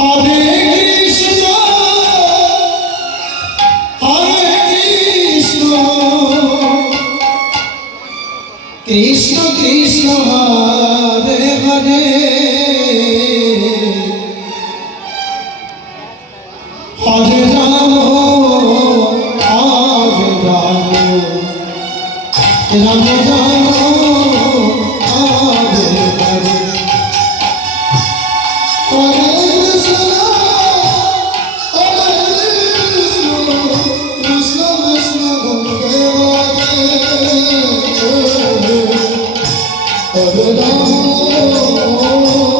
Hare Krishna Krishna Krishna Hare Hare Hare Ram Hare Ram Ram Ram Hare Hare Hare Krishna Krishna Krishna Hare Hare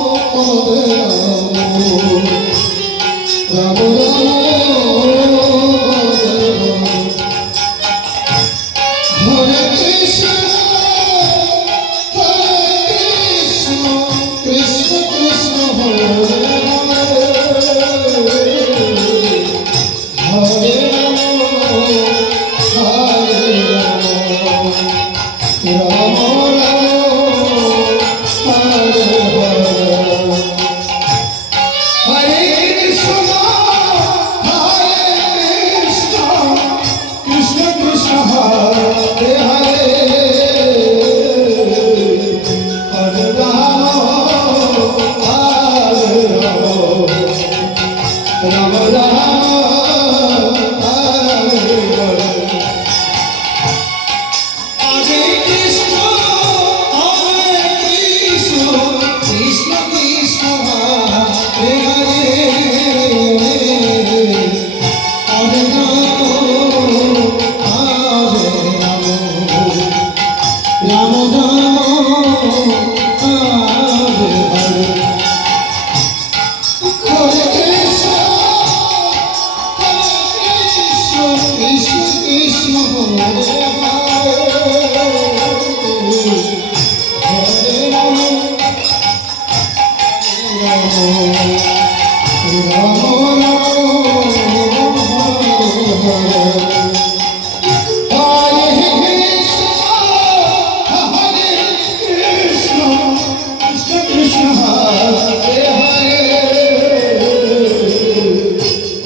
Ram Ram Hare Krishna Krishna Krishna Hare Hare Ram Hare Ram Ram Ram Hare Hare Krishna Krishna Krishna Hare Hare Hare Ram Hare Ram Ram Ram Hare Hare Hare Krishna Krishna Krishna Hare Hare Hare Ram Hare Ram Ram Ram Hare Hare Hare Krishna Krishna Krishna Hare Hare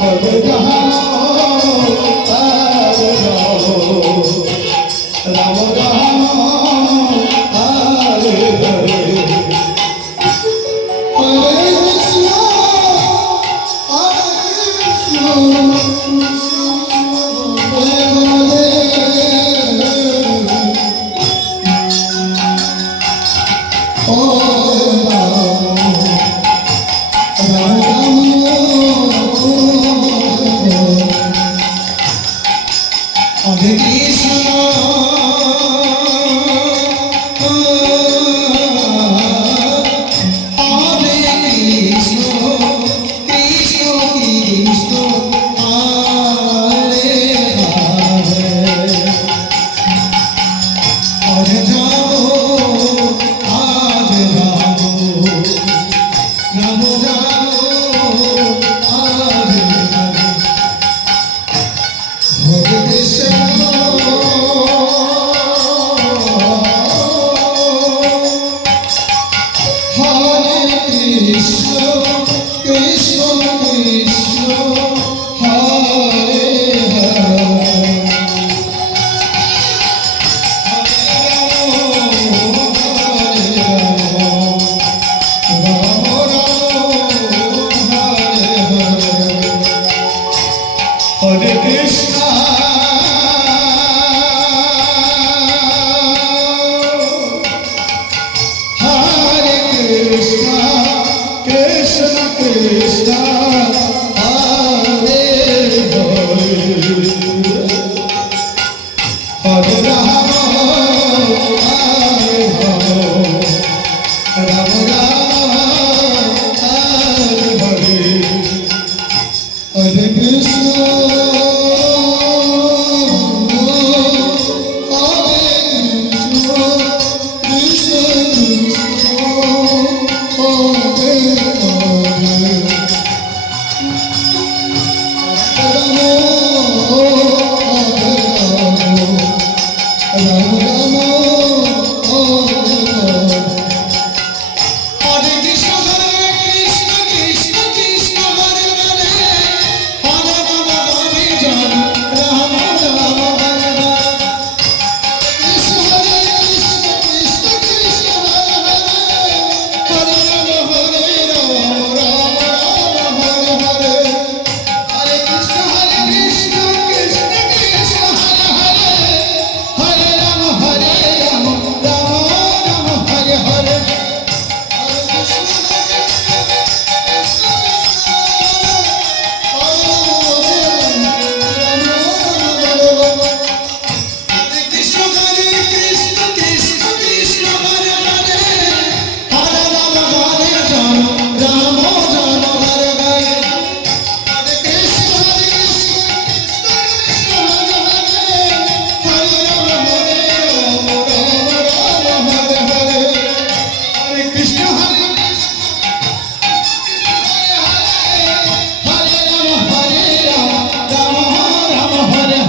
Hare Ram Ram Ram Hare Krishna Hare Krishna Krishna Krishna Hare Hare Hare Ram Hare Ram Ram Ram Hare Hare Hare Krishna Hare Krishna Krishna Krishna Hare Hare Hare Krishna Hare Krishna Krishna Krishna